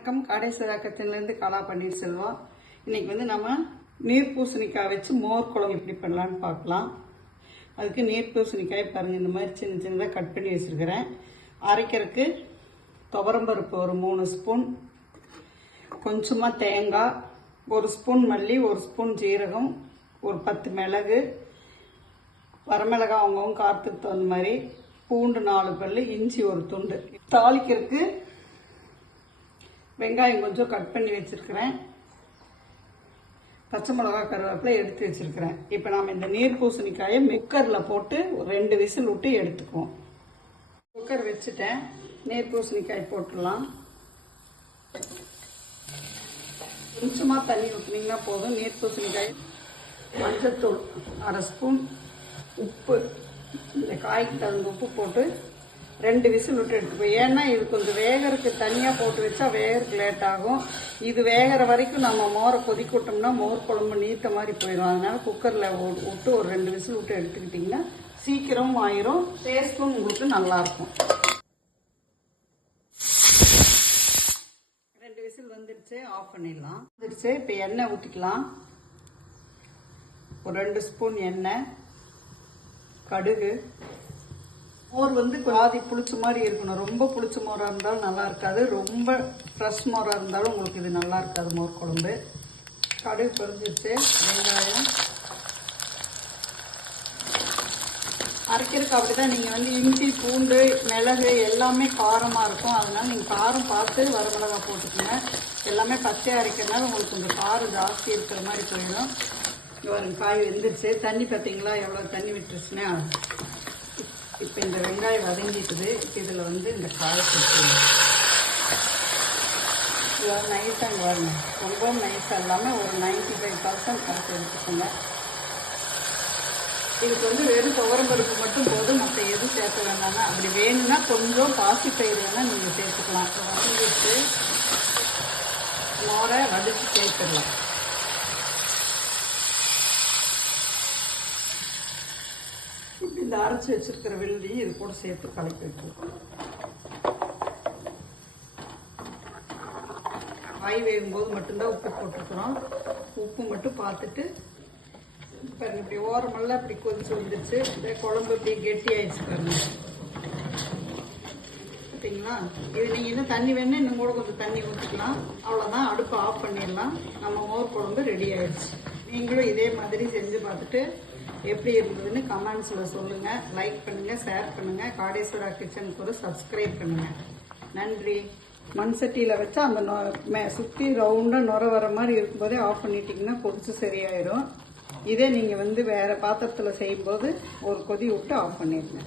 வணக்கம். காடேஸ்வரா கிச்சன்லேருந்து காலா பன்னீர்செல்வம். இன்றைக்கி வந்து நம்ம நீர் பூசணிக்காய் வச்சு மோர் குழம்பு எப்படி பண்ணலான்னு பார்க்கலாம். அதுக்கு நீர் பூசணிக்காய் பாருங்கள், இந்த மாதிரி சின்ன சின்னதாக கட் பண்ணி வச்சுருக்கிறேன். அரைக்கிறதுக்கு துவரம்பருப்பு ஒரு 3 ஸ்பூன், கொஞ்சமாக தேங்காய், 1 ஸ்பூன் மல்லி, 1 ஸ்பூன் ஜீரகம், ஒரு 10 மிளகு, வரமிளகாய் அவங்கவுங்க காரத்துக்கு தகுந்த மாதிரி, பூண்டு 4 பல், இஞ்சி ஒரு துண்டு. தாளிக்கிறதுக்கு வெங்காயம் கொஞ்சம் கட் பண்ணி வச்சுருக்கிறேன், பச்சை மிளகா கருவேப்பிலை எடுத்து வச்சுருக்கிறேன். இப்போ நாம் இந்த நீர் பூசணிக்காயை குக்கரில் போட்டு ஒரு 2 விசில் விட்டு எடுத்துக்குவோம். குக்கர் வச்சுட்டேன். நீர் பூசணிக்காய் போட்டுடலாம். கொஞ்சமாக தண்ணி ஊற்றினீங்கன்னா போதும். நீர் பூசணிக்காய், மஞ்சத்தூள் 1/2 ஸ்பூன், உப்பு, இந்த காய்க்கு தகுந்த உப்பு போட்டு 2 விசில் விட்டு எடுத்துப்போம். ஏன்னா இது கொஞ்சம் வேகறதுக்கு தனியாக போட்டு வச்சா வேகறதுக்கு லேட் ஆகும். இது வேகிற வரைக்கும் நம்ம மோரை கொதிக்க விட்டோம்னா மோர் குழம்பு நீட்ட மாதிரி போயிடும். அதனால குக்கரில் விட்டு ஒரு 2 விசில் விட்டு எடுத்துக்கிட்டிங்கன்னா சீக்கிரம் ஆயிரும். டேஸ்ட்டும் உங்களுக்கு நல்லாயிருக்கும். 2 விசில் வந்துடுச்சு, ஆஃப் பண்ணிடலாம். வந்துடுச்சு. இப்போ எண்ணெய் ஊற்றிக்கலாம். ஒரு 2 ஸ்பூன் எண்ணெய், கடுகு. மோர் வந்து பாதி புளிச்ச மாதிரி இருக்கணும். ரொம்ப புளிச்ச மோராக இருந்தாலும் நல்லா இருக்காது, ரொம்ப ஃப்ரெஷ் மோராக இருந்தாலும் உங்களுக்கு இது நல்லா இருக்காது மோர் குழம்பு. கடுகு பொரிஞ்சிருச்சு. வெங்காயம் அரைக்கிறதுக்கு அப்படி தான். நீங்கள் வந்து இஞ்சி, பூண்டு, மிளகு எல்லாமே காரமாக இருக்கும். அதனால நீங்கள் காரம் பார்த்து வரமிளகாய் போட்டுக்கோங்க. எல்லாமே பச்சையாக அரைக்கிறதுனால உங்களுக்கு கொஞ்சம் காரம் ஜாஸ்தி இருக்கிற மாதிரி போயிடும். ஒரு காய் வெந்துருச்சு. தண்ணி பார்த்தீங்களா எவ்வளோ தண்ணி விட்டுருச்சுன்னா. இப்போ இந்த வெங்காயம் வதங்கிட்டுது. இப்போ இதில் வந்து இந்த காய் போட்டுருங்க. இவ்வளோ நைஸாக வரணும், ரொம்ப நைஸாக இல்லாமல் ஒரு 95% கரைச்சி எடுத்துக்கோங்க. இதுக்கு வந்து வெறும் துவரம்பருப்பு மட்டும் போதும், மற்ற எதுவும் சேர்க்க வேண்டாம்னா. அப்படி வேணும்னா கொஞ்சம் பாசிப்பயிறு வேணால் நீங்கள் சேர்த்துக்கலாம். இப்போ வதங்கிட்டு மோரை வடித்து சேர்த்துடலாம். இந்த அரைச்சி வச்சிருக்கிற வெள்ளி இது கூட சேர்த்து கலக்கி வைக்கணும். காய் வேகும்போது மட்டும்தான் உப்பு போட்டுருக்குறோம். உப்பு மட்டும் பார்த்துட்டு பாருங்க, இப்படி ஓரமெல்லாம் இப்படி கொதிச்சு வந்துடுச்சு. இந்த குழம்பு இப்படி கெட்டி ஆயிடுச்சு பாருங்க. பார்த்தீங்களா? இது நீங்கள் இன்னும் தண்ணி வேணும், இன்னும் கூட கொஞ்சம் தண்ணி ஊற்றிக்கலாம். அவ்வளோதான், அடுப்பு ஆஃப் பண்ணிடலாம். நம்ம மோர் குழம்பு ரெடி ஆயிடுச்சு. நீங்களும் இதே மாதிரி செஞ்சு பார்த்துட்டு எப்படி இருந்ததுன்னு கமெண்ட்ஸில் சொல்லுங்கள். லைக் பண்ணுங்கள், ஷேர் பண்ணுங்கள். காடேஸ்வரா கிச்சனுக்கு ஒரு சப்ஸ்கிரைப் பண்ணுங்கள். நன்றி. மண் சட்டியில் வச்சா அந்த சுற்றி ரவுண்டாக நுர வர மாதிரி இருக்கும்போதே ஆஃப் பண்ணிட்டீங்கன்னா கொதிச்சு சரியாயிடும். இதே நீங்கள் வந்து வேறு பாத்திரத்தில் செய்யும்போது ஒரு கொதி விட்டு ஆஃப் பண்ணிடுங்க.